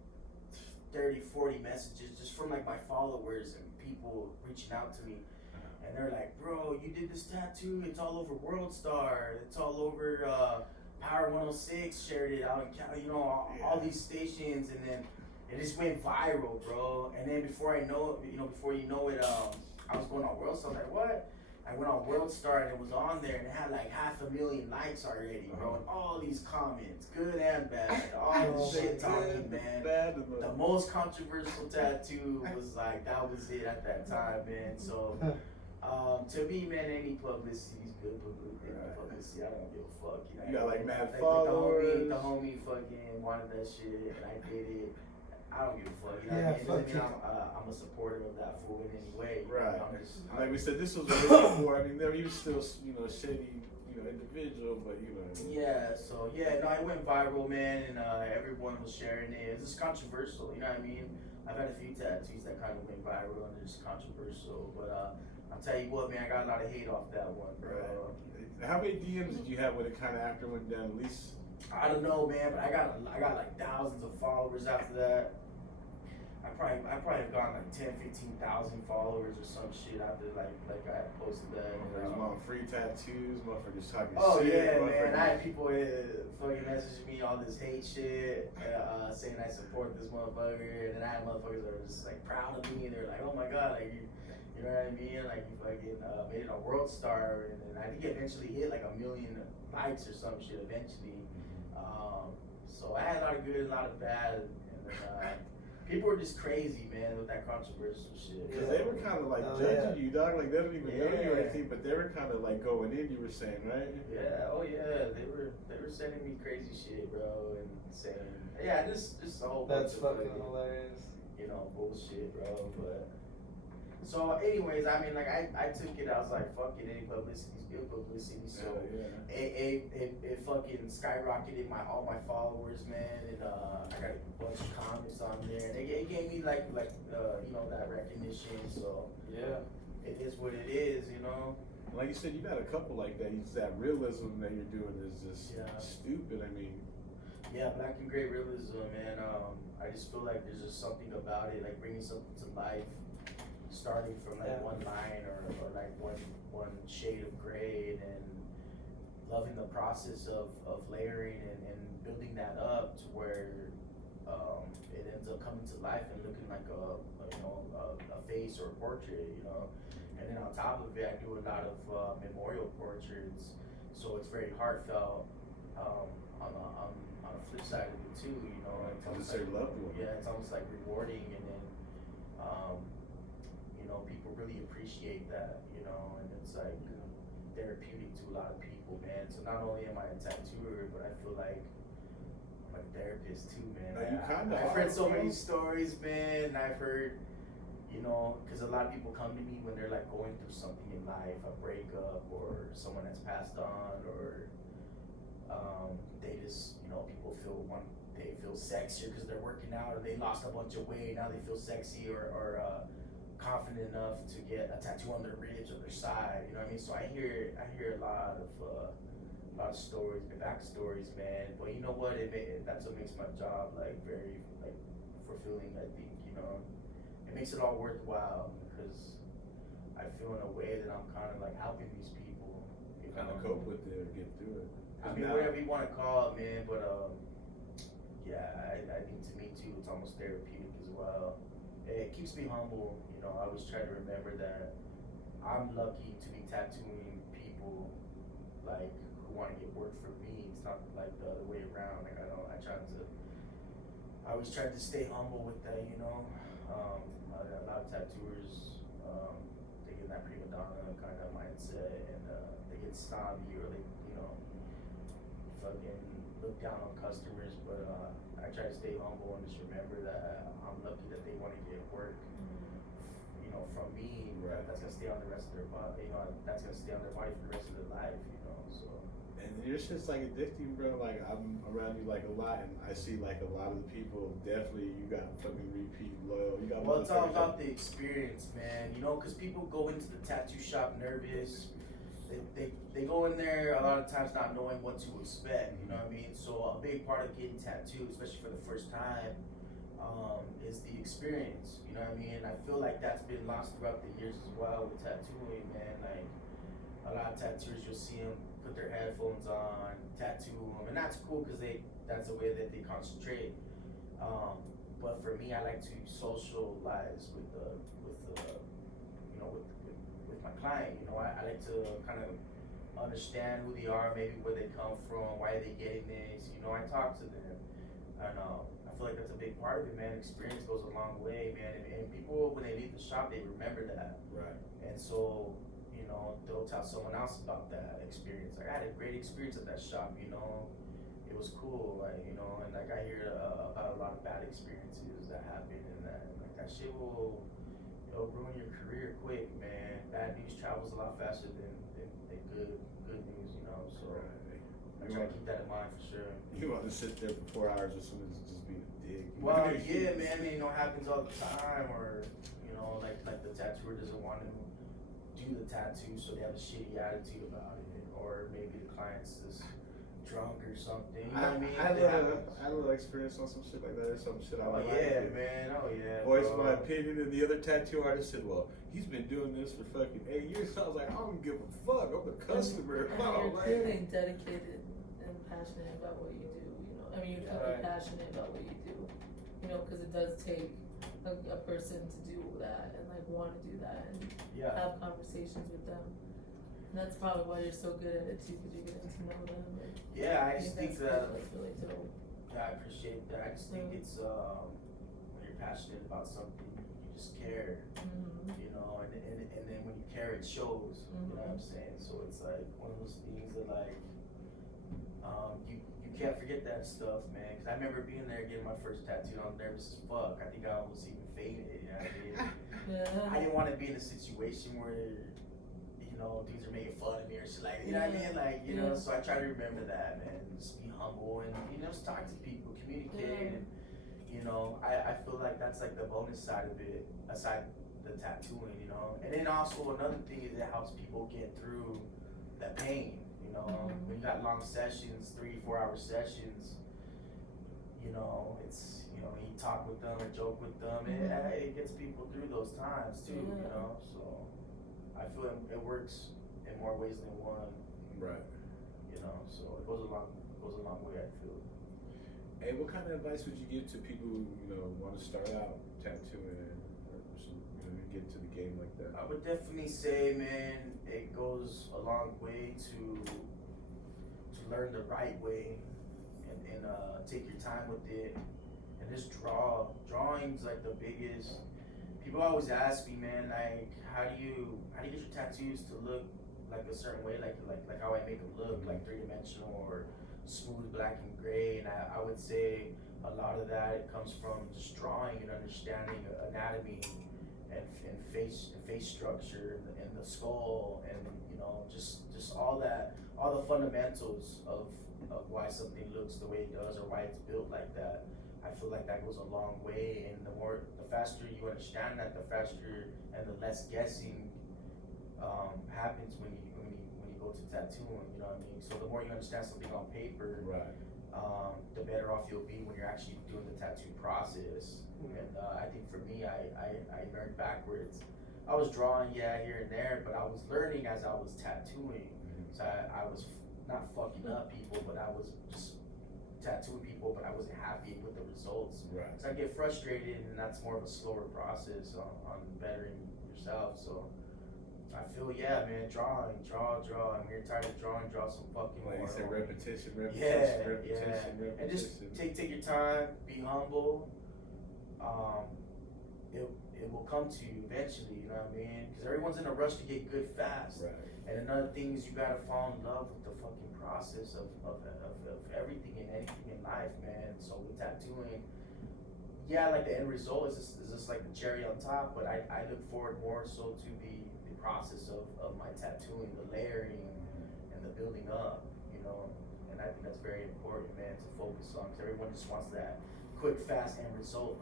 30, 40 messages just from like my followers and people reaching out to me. And they're like, bro, you did this tattoo. It's all over World Star. It's all over Power 106 shared it out in Cali. You know, all these stations. And then it just went viral, bro. And then before you know it, I was going on World Star. I was like, what? I went on World Star and it was on there and it had like 500,000 likes already, bro. And all these comments, good and bad, all this shit talking, man. The most controversial tattoo was like, that was it at that time, man. So, to me, man, any publicity is good publicity. I don't give a fuck. You got like mad like followers. The homie fucking wanted that shit and I did it. I don't give a fuck. You know Yeah, what I mean? fuck Doesn't mean I'm a supporter of that fool in any way. Right. I'm just, Like we said, this was way before. I mean, there he was still, shady, individual, but Yeah. So yeah, no, it went viral, man, and everyone was sharing it. It was just controversial. You know what I mean? I've had a few tattoos that kind of went viral and they're just controversial, but I'll tell you what, man, I got a lot of hate off that one, bro. Right. How many DMs did you have when it kind of after went down? At least I don't know, man, but I got like thousands of followers after that. I probably have gotten like 10,000-15,000 followers or some shit after like I had posted that. motherfuckers want free tattoos, motherfuckers talking Oh shit. yeah, man! I had people fucking messaging me all this hate shit, saying I support this motherfucker, and then I had motherfuckers that were just like proud of me, and they're like, "Oh my god, like you know what I mean? Like you fucking made it a world star," and then I think it eventually hit like 1 million likes or some shit eventually. So I had a lot of good, and a lot of bad, and then people were just crazy, man, with that controversial shit. Because they were kind of like judging you, dog. Like they don't even know you or anything, but they were kind of like going in. You were saying, right? Yeah. Oh yeah. They were sending me crazy shit, bro, and saying, yeah, just a whole bunch That's of fucking hilarious. Bullshit, bro. But so, anyways, I mean, like I took it. I was like, fuck it, any publicity is good publicity. So it fucking skyrocketed all my followers, man, and I got a bunch of comments on there. And it gave me like that recognition. So Yeah. it is what it is, Like you said, you got a couple like that. That realism that you're doing is just stupid. I mean, yeah, black and gray realism, man. I just feel like there's just something about it, like bringing something to life, starting from like one line or like one shade of gray, and then loving the process of layering and building that up to where it ends up coming to life and looking like a face or a portrait, And then on top of it, I do a lot of memorial portraits, so it's very heartfelt. On the flip side of it too, it's almost like, it's almost like rewarding, and then people really appreciate that, and it's like therapeutic to a lot of people, man. So not only am I a tattooer, but I feel like I'm a therapist too, man. I've heard so many stories, man. I've heard, because a lot of people come to me when they're like going through something in life, a breakup or someone that's passed on, or they just, people they feel sexier because they're working out, or they lost a bunch of weight, now they feel sexy or confident enough to get a tattoo on their ribs or their side, you know what I mean? So I hear a lot of stories, backstories, man. But you know what? That's what makes my job like very like fulfilling. I think it makes it all worthwhile because I feel in a way that I'm kind of like helping these people. Kind of cope with it or get through it. I mean, whatever you want to call it, man. But I think to me too, it's almost therapeutic as well. It keeps me humble. I always try to remember that I'm lucky to be tattooing people like who want to get work from me. It's not like the other way around. Like I always try to stay humble with that. A lot of tattooers they get that prima donna kind of mindset, and they get snobby, or they fucking look down on customers. But I try to stay humble and just remember that I'm lucky that they want to get work. From me, that's gonna stay on the rest of their body. That's gonna stay on their body for the rest of their life. So. And your shit's like addicting, bro. Like I'm around you like a lot, and I see like a lot of the people. Definitely, you got fucking repeat loyal. You got. Well, it's all about the experience, man. Because people go into the tattoo shop nervous. They go in there a lot of times not knowing what to expect. You know what I mean? So a big part of getting tattooed, especially for the first time, is the experience. You know what I mean? I feel like that's been lost throughout the years as well with tattooing, man. Like a lot of tattooers, you'll see them put their headphones on, tattoo them, and that's cool because that's the way that they concentrate. but for me, I like to socialize with you know, with my client. You know, I like to kind of understand who they are, maybe where they come from, why are they getting this. You know, I talk to them, and I feel like that's a big part of it, man. Experience goes a long way, man. And people, when they leave the shop, they remember that. Right. And so, you know, they'll tell someone else about that experience. Like, I had a great experience at that shop, you know. It was cool, like, you know, and like I hear about a lot of bad experiences that happen, and that shit will, it'll ruin your career quick, man. Bad news travels a lot faster than good news, you know. So I try to keep that in mind for sure. You want to sit there for 4 hours or something to just be a dick. Well, yeah, man. You know, it happens all the time, or you know, like the tattooer doesn't want to do the tattoo, so they have a shitty attitude about it, or maybe the client's just drunk or something. You know what I mean? I had a little experience on some shit like that, or some shit I Oh like. yeah, man. Oh yeah. Voiced bro. my opinion, and the other tattoo artist said, "Well, he's been doing this for fucking 8 years." I was like, "I don't give a fuck. I'm the customer." And Oh, you're man. clearly dedicated and passionate about what you do. You know, I mean, you're clearly passionate about what you do. You know, because it does take a person to do that and like want to do that and have conversations with them. And that's probably why you're so good at it too, because you're getting to know them. And Yeah, I just think that. like really dope. Yeah, I appreciate that. I just think it's when you're passionate about something, you just care. You know, and then when you care, it shows. You know what I'm saying? So it's like one of those things that like you can't forget that stuff, man. Because I remember being there getting my first tattoo. I was nervous as fuck. I think I almost even fainted. You know what I mean? Yeah. I didn't want to be in a situation where, you know, dudes are making fun of me or shit like, you know what I mean? Like, you know, so I try to remember that, man. Just be humble and, you know, just talk to people, communicate. And, you know, I feel like that's like the bonus side of it, aside the tattooing, you know. And then also another thing is it helps people get through that pain, you know. When you got long sessions, 3-4 hour sessions, you know, it's, you know, you talk with them or joke with them, it gets people through those times too, you know. So I feel it works in more ways than one. Right. You know, so it goes a long way, I feel. Hey, what kind of advice would you give to people who, you know, want to start out tattooing or some, you know, get into the game like that? I would definitely say, man, it goes a long way to learn the right way and take your time with it and just draw. Drawing's like the biggest. People always ask me, man, like, how do you get your tattoos to look like a certain way, like how I make them look, like 3-dimensional or smooth black and gray? And I would say a lot of that comes from just drawing and understanding anatomy and face structure and the skull and, you know, just all the fundamentals of why something looks the way it does or why it's built like that. I feel like that goes a long way, and the faster you understand that, the faster and the less guessing happens when you go to tattooing. You know what I mean? So the more you understand something on paper, right, the better off you'll be when you're actually doing the tattoo process. And I think for me, I learned backwards. I was drawing, here and there, but I was learning as I was tattooing. So I was not fucking up people, but I was just tattooing people, but I wasn't happy with the results. Right. So I get frustrated, and that's more of a slower process on bettering yourself. So I feel, man, draw. And when you're tired of drawing, draw some fucking more. Like you said, repetition. And just take your time, be humble. It will come to you eventually, you know what I mean? Because everyone's in a rush to get good fast. Right. And another thing is you gotta fall in love with the fucking process of everything and anything in life, man. So with tattooing, like the end result is just like the cherry on top, but I look forward more so to the process of my tattooing, the layering and the building up, you know. And I think that's very important, man, to focus on, because everyone just wants that quick, fast end result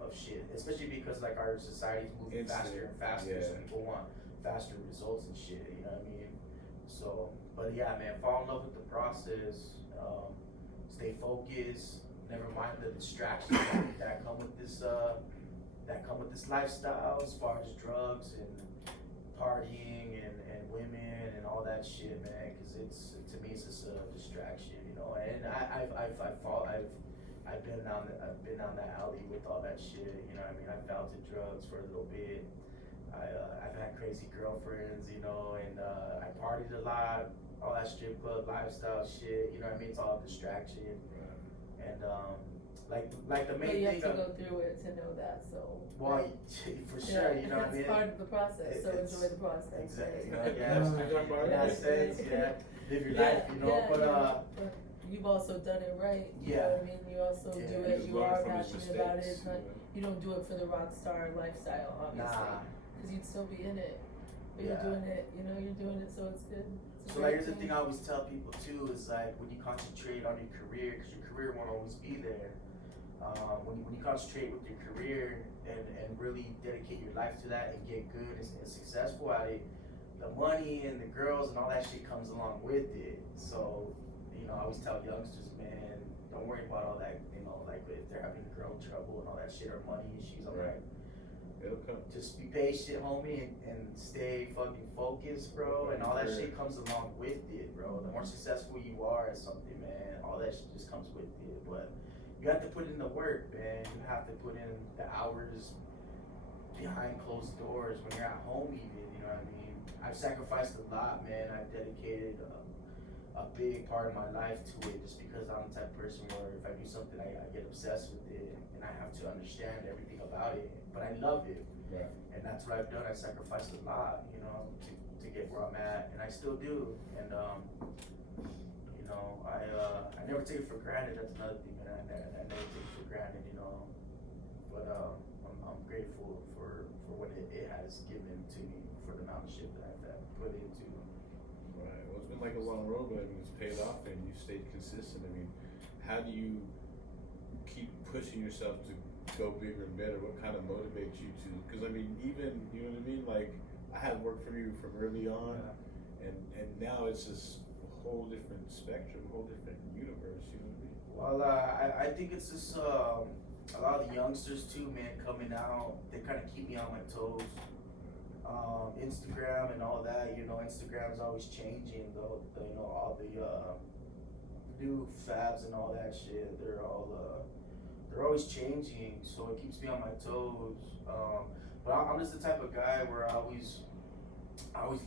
of shit, especially because like our society's moving faster and faster, so people want faster results and shit, you know what I mean? So, but man, fall in love with the process, stay focused, never mind the distractions that come with this lifestyle, as far as drugs and partying and women and all that shit, man, because to me it's just a distraction, you know. And I've I've been down that alley with all that shit. You know what I mean? I fell to drugs for a little bit. I've had crazy girlfriends, you know, and I partied a lot. All that strip club lifestyle shit. You know what I mean? It's all a distraction. And like the main but you thing. have to go through it to know that. So. Well, for sure, you know what I mean? It's part of the process, so enjoy the process. Exactly. You know, in that sense, live your life, you know. But you've also done it right. You know what I mean? You also do it. You are passionate about it. It's not, you don't do it for the rock star lifestyle, obviously, because you'd still be in it. But you're doing it. You know, you're doing it, so it's good. So like, here's the thing I always tell people too is like when you concentrate on your career, because your career won't always be there. When you concentrate with your career and really dedicate your life to that and get good and successful at it, the money and the girls and all that shit comes along with it. So, you know, I always tell youngsters, man, don't worry about all that, you know, like if they're having girl trouble and all that shit or money issues, I'm like, it'll come. Just be patient, homie, and stay fucking focused, bro, and all that shit comes along with it, bro. The more successful you are at something, man, all that shit just comes with it, but you have to put in the work, man. You have to put in the hours behind closed doors when you're at home even, you know what I mean? I've sacrificed a lot, man. I've dedicated a big part of my life to it just because I'm the type of person where if I do something, I get obsessed with it and I have to understand everything about it, but I love it. Right. And that's what I've done. I sacrificed a lot, you know, to get where I'm at, and I still do. And, you know, I never take it for granted. That's another thing, man. I never take it for granted, you know. But I'm grateful for what it has given to me, for the amount of shit that I've put into. Right. Well, it's been like a long road, but I mean, it's paid off, and you stayed consistent. I mean, how do you keep pushing yourself to go bigger and better? What kind of motivates you to? Because I mean, even, you know what I mean? Like, I had worked for you from early on, and now it's just a whole different spectrum, a whole different universe. You know what I mean? Well, I think it's just a lot of the youngsters too, man, coming out. They kind of keep me on my toes. Instagram and all that, you know, Instagram's always changing. You know, all the new fabs and all that shit. They're always changing, so it keeps me on my toes. But I'm just the type of guy where I always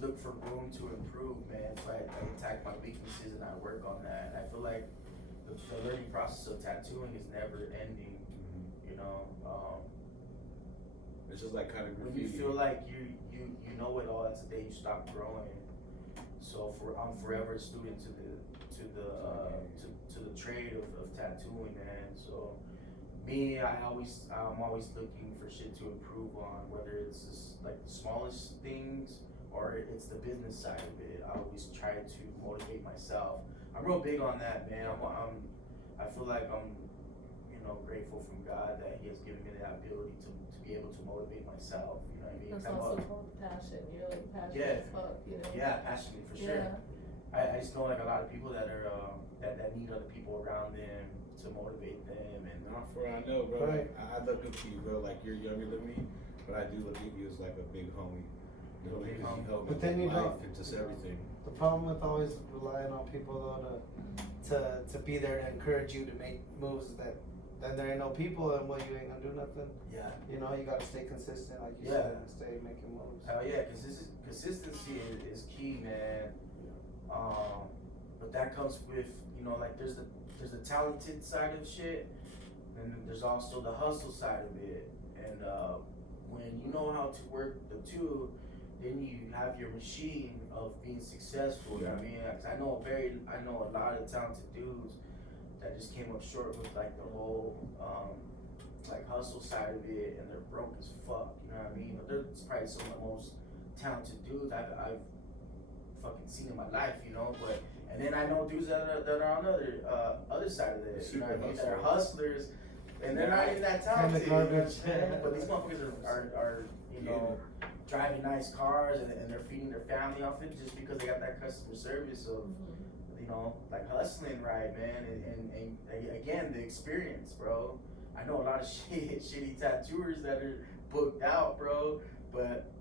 look for room to improve, man. So I attack my weaknesses and I work on that. And I feel like the learning process of tattooing is never ending. You know, it's just like kind of graffiti. when you feel like you know it all, that's the day you stop growing. So I'm forever a student to the trade of tattooing, man. So me, I'm always looking for shit to improve on, whether it's just like the smallest things or it's the business side of it. I always try to motivate myself. I'm real big on that, man. I feel like I'm, you know, grateful from God that He has given me that ability to be able to motivate myself. You know what I mean? That's also called passion. You're like passionate as fuck, you know? Yeah, passionate for sure. I just know like a lot of people that are that need other people around them to motivate them, and not for I know, bro. Right. I look up to you, bro. Like, you're younger than me, but I do look at you as like a big homie. You know, because you help me But then with you life don't- and just everything. The problem with always relying on people though to be there to encourage you to make moves is that then there ain't no people and well you ain't gonna do nothing. yeah. You know, you gotta stay consistent like you Yeah. said and stay making moves. Hell yeah, consistency is key, man. But that comes with, you know, like there's the talented side of shit, and then there's also the hustle side of it. And when you know how to work the two, then you have your machine of being successful. You know what I mean? 'Cause I know a lot of talented dudes that just came up short with like the whole like hustle side of it, and they're broke as fuck. You know what I mean? But they're probably some of the most talented dudes I've fucking seen in my life. You know, but and then I know dudes that are on the other side of it. You know what I mean? That are hustlers, and they're not even that talented. Kinda garbage. You know what I'm saying? But these motherfuckers are you know, driving nice cars and they're feeding their family off it just because they got that customer service of, you know, like hustling right, man. And again, the experience, bro. I know a lot of shitty tattooers that are booked out, bro, but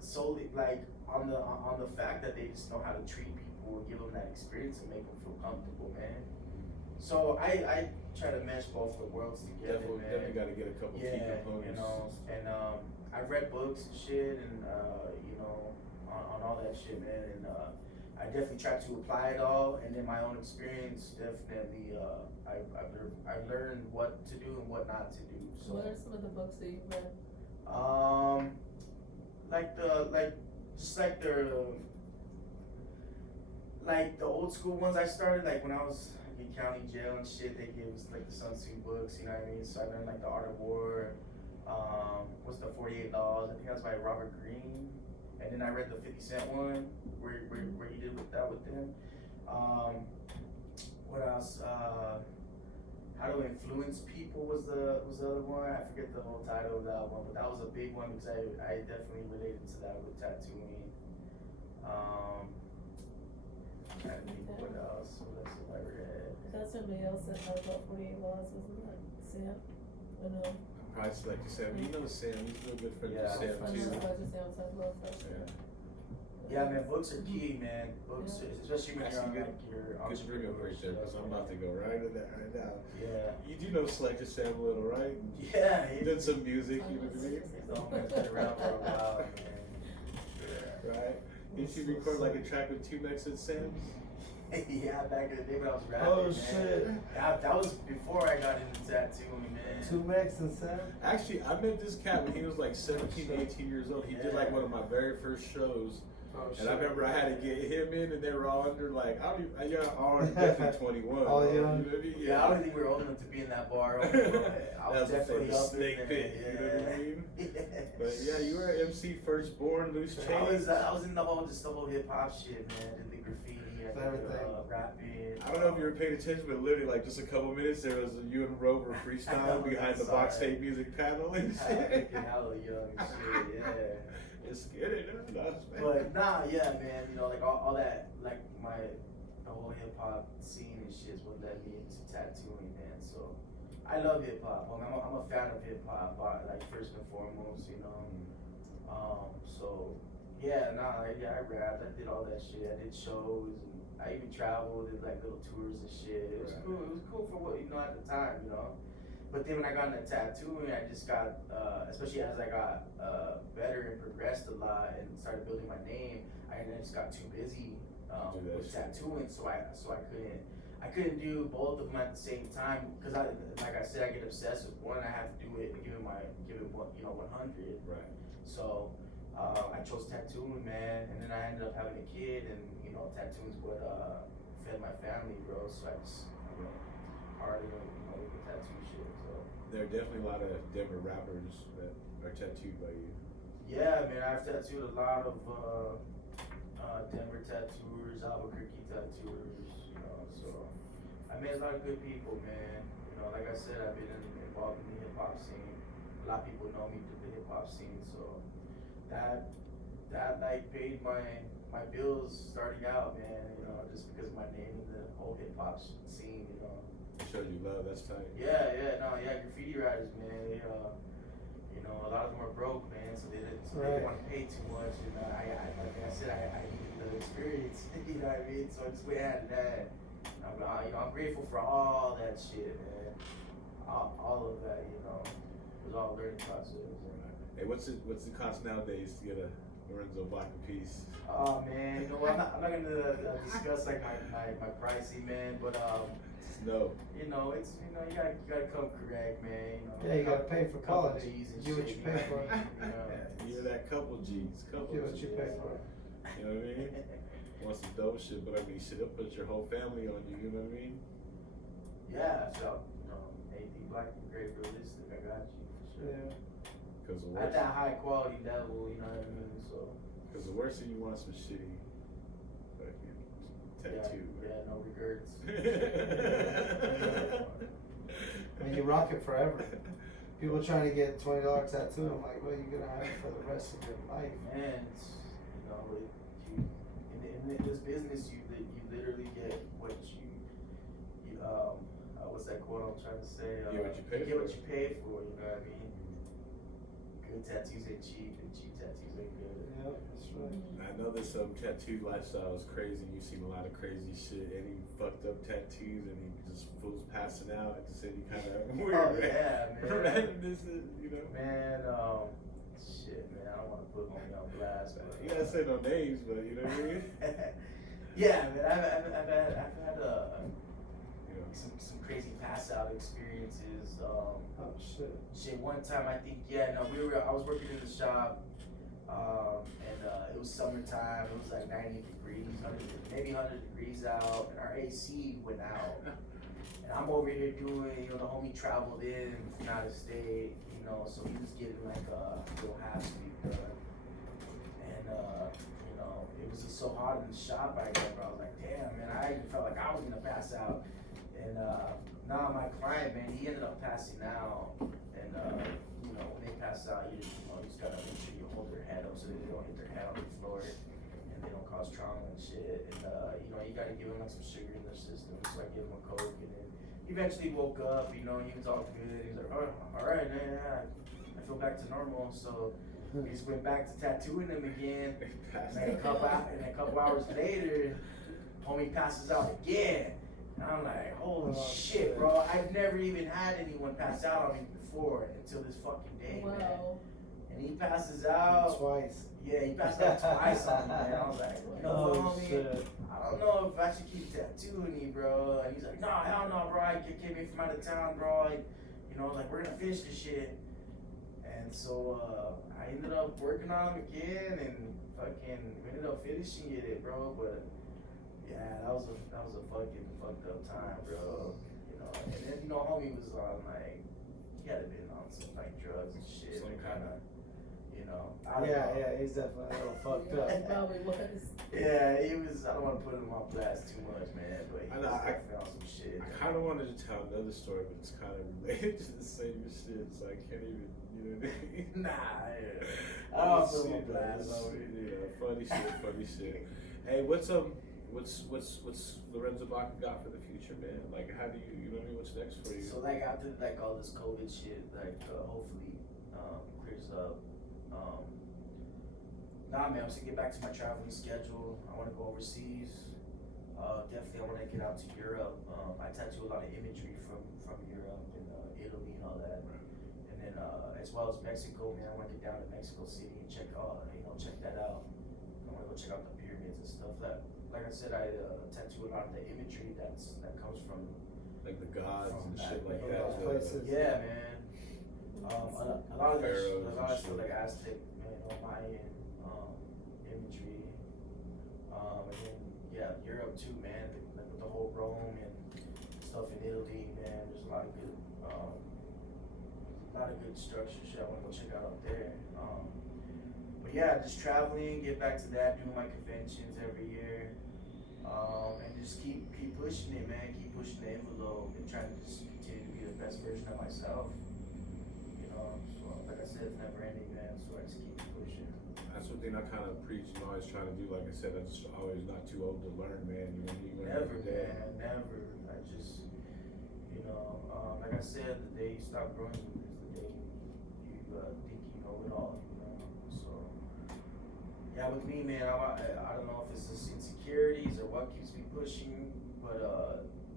solely like on the fact that they just know how to treat people and give them that experience and make them feel comfortable, man. So I try to mesh both the worlds together, man. Definitely got to get a couple key components. You know, and I read books and shit, and you know, on all that shit, man, and I definitely try to apply it all, and in my own experience, definitely, I've learned what to do and what not to do. So, what are some of the books that you've read? Like the old school ones I started, like when I was in county jail and shit, they gave us like the Sun Tzu books, you know what I mean? So I learned like The Art of War, what's the 48 Laws, I think that's by Robert Greene. And then I read the 50 Cent one, where he did with them. What else? How to Influence People was the other one. I forget the whole title of that one, but that was a big one because I definitely related to that with tattooing. I think what else? What else have I read? That's somebody else that had about 48 laws, wasn't that Sam? Or no? Probably select Sam. You know Sam, he's a real good friend of Sam I too. know, I just Sam's love that shit. Yeah, man, books are key, man. Books, especially when you're on Actually, like your Good to bring up right there, because I'm about to go right into that right now. Yeah. You do know Selector Sam a little, right? Yeah. He did some music, you know what I mean? He's been around for a while, man. Yeah. Right? Did you record like a track with 2 Mex and Sam's? Yeah, back in the day when I was rapping, Oh, man. shit. That was before I got into tattooing, man. 2 Mex and Sam? Actually, I met this cat when he was like 17, 18 years old. He did like one of my very first shows. Oh, And I remember I had to get him in, and they were all under like already definitely 21. Oh, yeah. You know what I mean? Yeah, I don't think we were old enough to be in that bar. I was definitely up snake in pit. there. You know what I mean? Yeah. But yeah, you were MC Firstborn, Loose Change. I was in the whole hip hop shit, man. Did the graffiti, I did Everything. rapping. I don't know if you were paying attention, but literally like just a couple minutes, there was you and Rover freestyle behind the box tape music panel and shit. Hella young and shit, yeah. It's scary, man. But nah, yeah, man, you know, like all that, like the whole hip hop scene and shit is what led me into tattooing, man. So I love hip hop. I mean, I'm a fan of hip hop, like first and foremost, you know. So yeah, I rapped, I did all that shit. I did shows, and I even traveled, did like little tours and shit. It was cool. It was cool for what, you know, at the time, you know. But then when I got into tattooing, I just got, especially as I got better and progressed a lot and started building my name, I just got too busy with tattooing, so I couldn't do both of them at the same time because like I said, I get obsessed with one. I have to do it and give it 100. Right. So I chose tattooing, man, and then I ended up having a kid, and you know, tattooing's what fed my family, bro. So I just hardly with the tattoo shit. So there are definitely a lot of Denver rappers that are tattooed by you. yeah, man, I've tattooed a lot of Denver tattooers, Albuquerque tattooers, you know. So I met a lot of good people, man. You know, like I said, I've been involved in the hip hop scene. A lot of people know me through the hip hop scene, so that like paid my bills starting out, man. You know, just because of my name in the whole hip hop scene, you know. It showed you love. That's tight. Yeah, graffiti writers, man. They, you know, a lot of them are broke, man, so they didn't want to pay too much. And like I said, I needed the experience. You know what I mean? So I just went ahead and that. I'm grateful for all that shit, man. All of that, you know, it was all a learning process. Hey, what's the cost nowadays to get a Lorenzo Baca piece? Oh man, you know what? I'm not gonna discuss like my pricing, man, but No. you know, it's you gotta come correct, man. You know, Yeah, you gotta pay for quality. G's and Do what shit, you pay for. You're that couple G's. Do what you pay for. You know what I mean? Want some dope shit, but I mean, shit, it'll put your whole family on you. You know what I mean? Yeah, so anything black and gray, realistic, I got you for sure. Yeah. Because the At worst. that high quality level, you know what I mean? So Because the worst thing you want is some shitty fucking tattoo. yeah, no regrets. I mean, you rock it forever. People trying to get $20 tattoo, I'm like, well, you're gonna have it for the rest of your life. Man, you know, in this business, you literally get what you what's that quote I'm trying to say? Get what you pay you get for. what you pay for. You know what I mean? Good tattoos ain't cheap, and cheap tattoos ain't good. Yep, that's right. I know this tattoo lifestyle is crazy. And you've seen a lot of crazy shit. Any fucked up tattoos, and he just fools passing out. Just any kind of weird randomness, you know. Man, shit, man. I don't want to put homie on blast. But, you gotta say no names, but you know what I mean. Yeah, man. I've had some crazy pass out experiences. Oh shit. Shit, one time I think I was working in the shop, and it was summertime. It was like 90 degrees, maybe 100 degrees out, and our AC went out. And I'm over here doing, the homie traveled in from out of state, so he was getting like a little half sleep done. And it was just so hot in the shop. I remember I was like, damn, man, I even felt like I was gonna pass out. And now my client, man, he ended up passing out. And when they pass out, you just gotta make sure you hold their head up so that they don't hit their head on the floor and they don't cause trauma and shit. And you gotta give them like some sugar in their system. So I give him a Coke, and then he eventually woke up. He was all good. He was like, oh, all right, man, I feel back to normal. So we just went back to tattooing him again. And a couple hours later, homie passes out again. And I'm like, holy shit, bro. I've never even had anyone pass out on me before until this fucking day, man. And he passes out. Twice. Yeah, he passed out twice on me, man. I was like, homie, shit. I don't know if I should keep tattooing you, bro. And he's like, no, hell no, bro. I came in from out of town, bro. We're gonna finish this shit. And so I ended up working on him again, and we ended up finishing it, bro. But yeah, that was a fucking fucked up time, bro. And then homie was on like, he had been on some like drugs and shit, and kind of, Yeah, he's definitely a little fucked up. He probably was. Yeah, he was. I don't want to put him on blast too much, man, but he was definitely on some shit. I kind of wanted to tell another story, but it's kind of related to the same shit, so I can't even, you know what I mean? Nah, yeah. I don't put him on blast. Funny shit. Hey, what's Lorenzo Baca got for the future, man? Like, how do you know what I mean? What's next for you? So like after like all this COVID shit, like hopefully clears up. Nah, man, I'm just gonna get back to my traveling schedule. I want to go overseas. Definitely, I want to get out to Europe. I tattoo a lot of imagery from Europe and Italy and all that. Right. And then as well as Mexico, man, I want to get down to Mexico City and check that out. I want to go check out the pyramids and stuff. That, like I said, I tattoo a lot of the imagery that comes from like the gods and shit like those that. places. Yeah, man. A lot of that stuff shit. like Aztec, man, Mayan imagery. And then Europe too, man. Like with the whole Rome and stuff in Italy, man. There's a lot of good structure shit I want to go check out there. But yeah, just traveling, get back to that, doing my conventions every year, and just keep pushing it, man. Keep pushing the envelope and trying to just continue to be the best version of myself. So like I said, it's never ending, man. So I just keep pushing. That's one thing I kind of preach and always try to do. Like I said, I'm just always not too old to learn, man. You know what I mean? Never, man. Never. I just, like I said, the day you stop growing is the day you think you know it all. So yeah, with me, man, I don't know if it's just insecurities or what keeps me pushing, but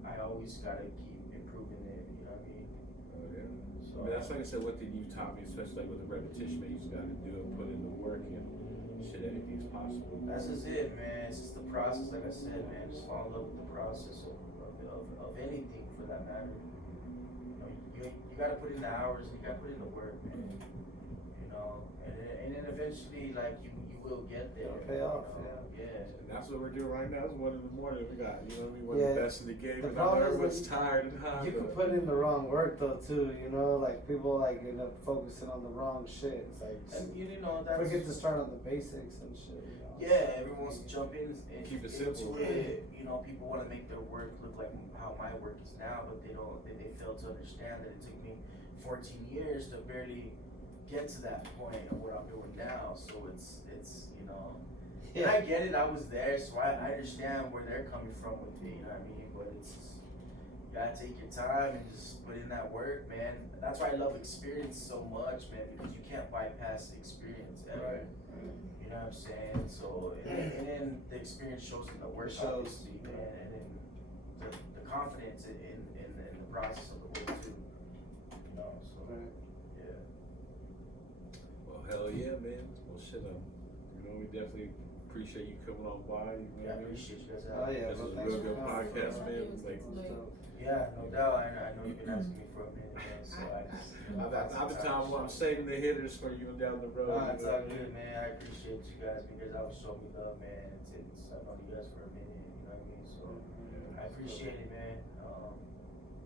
I always gotta keep improving it. You know what I mean? Oh yeah. So I mean, that's like I said, what thing you've taught me, especially like with the repetition that you just got to do and put in the work and shit, anything's possible. That's just it, man. It's just the process, like I said, man. Just fall in love with the process of anything for that matter. You gotta put in the hours, you gotta put in the work, man. And then eventually, like you will get there. It'll pay off, Yeah. And that's what we're doing right now. It's 1 in the morning. We got, you know what I mean, one Yeah. of the best in the game. The And problem is everyone's that tired and hot. You can put in the wrong work though too, like people like end up focusing on the wrong shit. It's like And that's forget to start on the basics and shit. Yeah, everyone wants to jump in and Keep it into simple. it. People want to make their work look like how my work is now, but they don't. They fail to understand that it took me 14 years to barely get to that point of what I'm doing now. So it's and I get it. I was there, so I understand where they're coming from with me. You know what I mean? But it's You gotta take your time and just put in that work, man. That's why I love experience so much, man, because you can't bypass experience ever. Right. You know what I'm saying? So, and then the experience shows in the work, Shows. obviously, man, and then the confidence in the process of the work too. You know, so Right. yeah. Well, hell yeah, man. Well, shit, we definitely appreciate you coming on by. You know Yeah, I what I mean? appreciate you guys Oh having me. yeah, This well, is a thanks real for good coming. podcast, Yeah, man. it was Like, like- Yeah, no doubt. I know you've been asking me for a minute, man. So I just. I've been telling I'm saving the hitters for you down the road. Nah, it's you know all what I mean? good, man. I appreciate you guys because I was showing me love, man. I've known you guys for a minute, you know what I mean? So I appreciate it, man.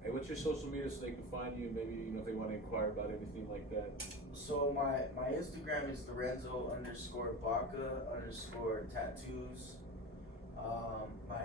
Hey, what's your social media so they can find you? Maybe if they want to inquire about anything like that. So my Instagram is Lorenzo _Baca _ tattoos. My